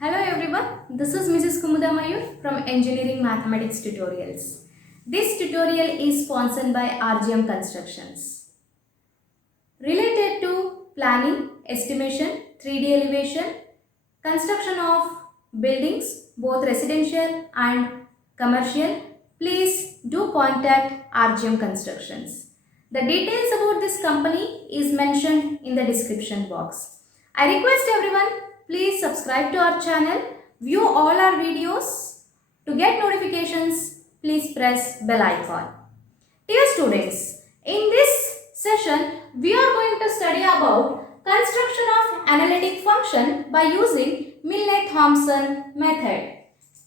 Hello everyone, this is Mrs. Kumuda Mayur from Engineering Mathematics Tutorials. This tutorial is sponsored by RGM Constructions. Related to planning, estimation, 3D elevation, construction of buildings, both residential and commercial, please do contact RGM Constructions. The details about this company is mentioned in the description box. I request everyone, please subscribe to our channel, view all our videos. To get notifications, please press bell icon. Dear students, in this session, we are going to study about construction of analytic function by using Milne-Thomson method.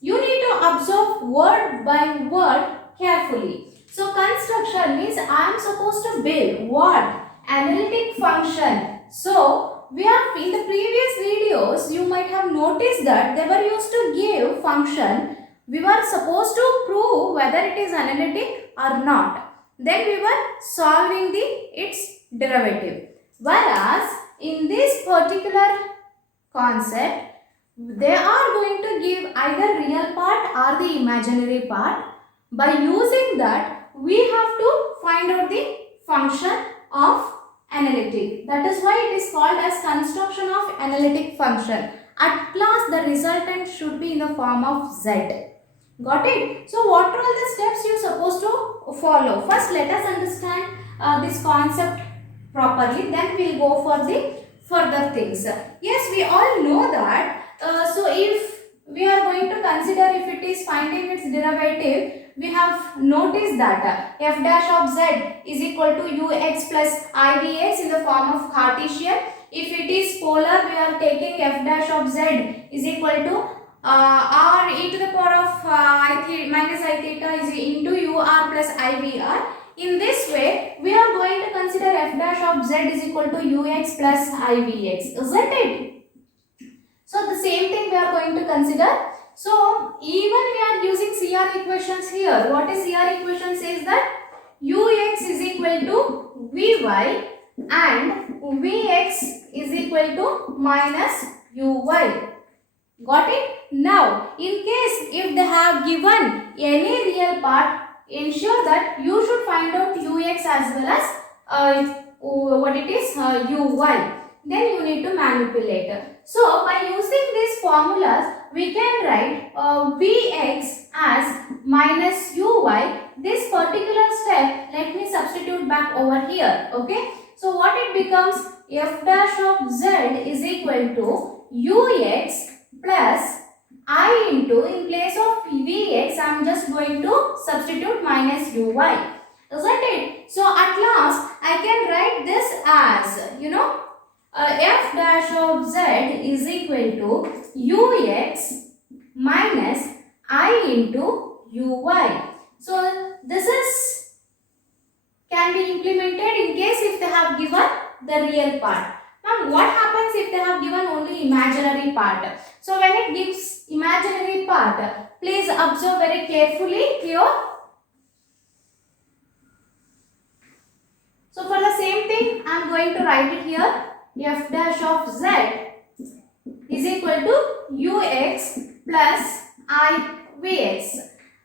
You need to observe word by word carefully. So, construction means I am supposed to build what? Analytic function. So, we have in the previous videos, you might have noticed that they were used to give function. We were supposed to prove whether it is analytic or not. Then we were solving its derivative. Whereas in this particular concept, they are going to give either real part or the imaginary part. By using that, we have to find out the function of analytic. That is why it is called as construction of analytic function. At last, the resultant should be in the form of z. Got it? So, what are all the steps you are supposed to follow? First, let us understand this concept properly. Then we will go for the further things. Yes, we all know that. So, if we are going to consider if it is finding its derivative, we have noticed that f dash of z is equal to ux plus ivx in the form of Cartesian. If it is polar, we are taking f dash of z is equal to r e to the power of minus I theta is into ur plus ivr. In this way, we are going to consider f dash of z is equal to ux plus ivx, isn't it? So, the same thing we are going to consider. So, even we are using CR equations here. What is CR equation says that ux is equal to vy and vx is equal to minus uy. Got it? Now, in case if they have given any real part, ensure that you should find out ux as well as what it is uy. Then you need to manipulate. So, by using these formulas, we can write Vx as minus Uy. This particular step, let me substitute back over here. Okay. So, what it becomes? F dash of z is equal to Ux plus I into, in place of Vx, I am just going to substitute minus Uy. Isn't it? So, at last, I can write this as, f dash of z is equal to ux minus I into uy. So, this is can be implemented in case if they have given the real part. Now, what happens if they have given only imaginary part? So, when it gives imaginary part, please observe very carefully here. So, for the same thing, I am going to write it here. F dash of z is equal to ux plus ivx.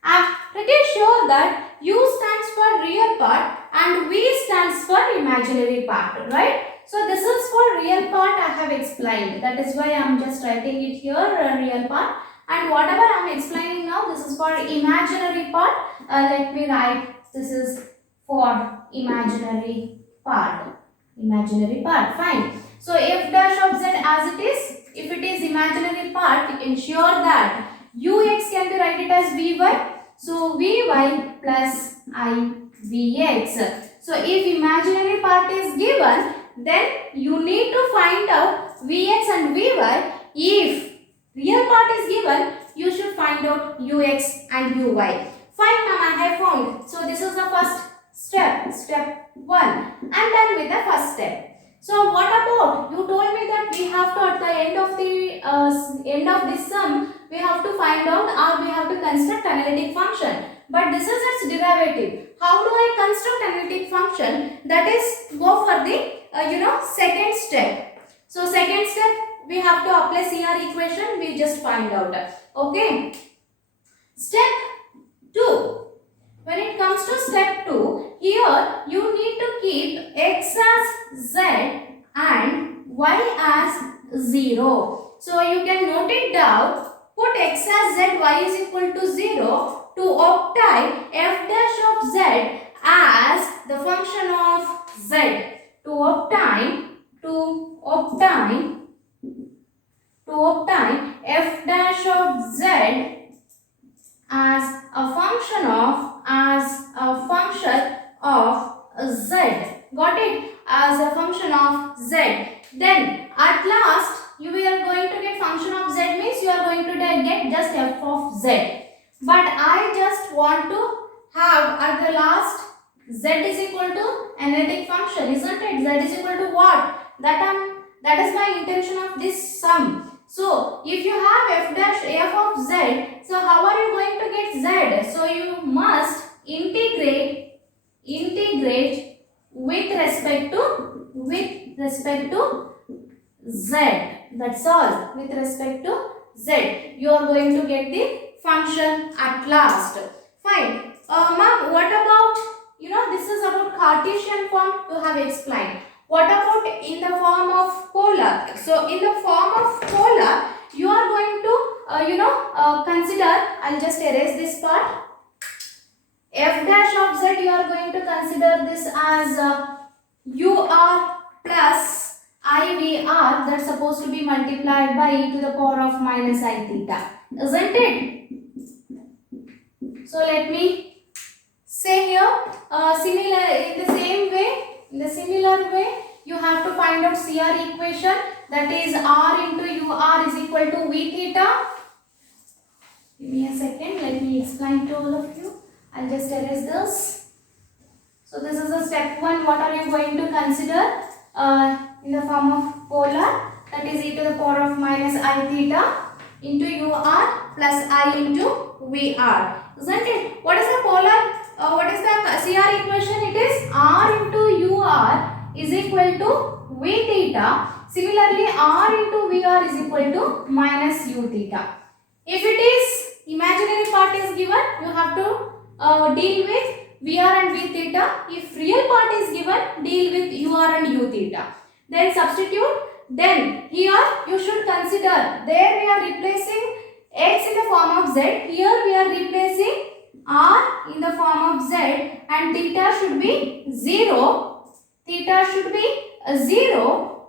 I am pretty sure that u stands for real part and v stands for imaginary part, right? So, this is for real part I have explained. That is why I am just writing it here, real part. And whatever I am explaining now, this is for imaginary part. Let me write, this is for imaginary part. Imaginary part, fine. So, f dash of z as it is, if it is imaginary part, ensure that ux can be write it as vy. So, vy plus ivx. So, if imaginary part is given, then you need to find out vx and vy. If real part is given, you should find out ux and uy. Fine, ma'am, I have found. So, this is the first step, step 1. I'm done with the first step. So, what about, you told me that we have to at the end of this sum, we have to find out or we have to construct analytic function. But this is its derivative. How do I construct analytic function? That is, go for the second step. So, second step, we have to apply CR equation. We just find out. Okay. Step 2. When it comes to step 2, here you need to keep x as z and y as 0. So you can note it down. Put x as z, y is equal to 0 to obtain f dash of z as the function of z. To obtain f dash of z as a function of z. Got it? As a function of z. Then at last you are going to get function of z means you are going to get just f of z. But I just want to have at the last z is equal to analytic function, isn't it? Z is equal to what? That is my intention of this sum. So if you have f dash f of z, so how are you going to get z? So you must integrate with respect to z. That's all. With respect to z, you are going to get the function at last. Fine. Ma'am, what about, this is about Cartesian form you have explained. What about in the form of polar? So in the form of polar, you are going to, consider, I'll just erase this part. F dash of z, you are going to consider this as UR plus IVR, that's supposed to be multiplied by e to the power of minus I theta. Isn't it? So let me say here, in the similar way, you have to find out CR equation, that is R into UR is equal to V theta. Give me a second, let me explain to all of you. I'll just erase this. So this is the step 1. What are you going to consider in the form of polar, that is e to the power of minus I theta into UR plus I into VR. Isn't it? What is the polar? What is the CR equation? It is R into UR is equal to V theta. Similarly, R into VR is equal to minus U theta. If it is imaginary part is given, you have to deal with VR and V theta. If real part is given, deal with UR and U theta. Then substitute. Then here you should consider, there we are replacing x in the form of z. Here we are replacing r in the form of z, and theta should be 0. Theta should be 0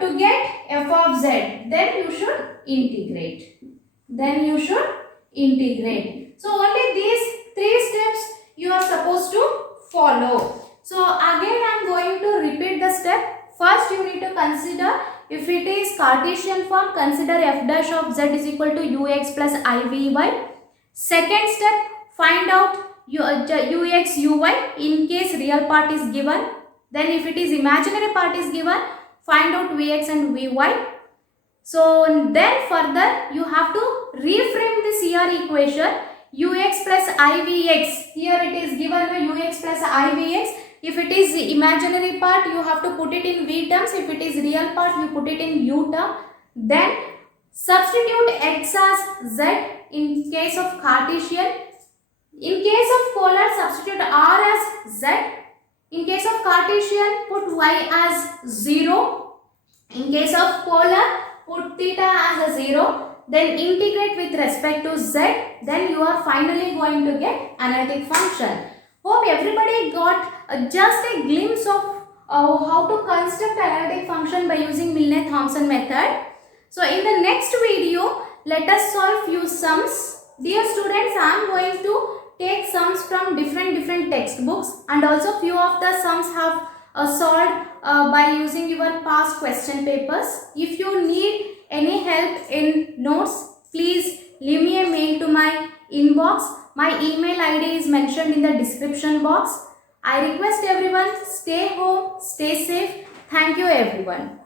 to get f of z. Then you should integrate. So only these 3 steps you are supposed to follow. So again I am going to repeat the step. First you need to consider, if it is Cartesian form, consider f dash of z is equal to ux plus ivy. Second step, find out ux uy in case real part is given. Then if it is imaginary part is given, find out vx and vy. So then further you have to reframe the CR equation, ux plus ivx. Here it is given by ux plus ivx. If it is the imaginary part, you have to put it in v terms. If it is real part, you put it in u term. Then substitute x as z in case of Cartesian. In case of polar, substitute r as z. In case of Cartesian, put y as 0. In case of polar, put theta as a 0. Then integrate with respect to z. Then you are finally going to get analytic function. Hope everybody got just a glimpse of how to construct analytic function by using Milne-Thomson method. So in the next video, let us solve few sums. Dear students, I am going to take sums from different textbooks, and also few of the sums have solved by using your past question papers. If you need any help in notes, please leave me a mail to my inbox. My email ID is mentioned in the description box. I request everyone, stay home, stay safe. Thank you everyone.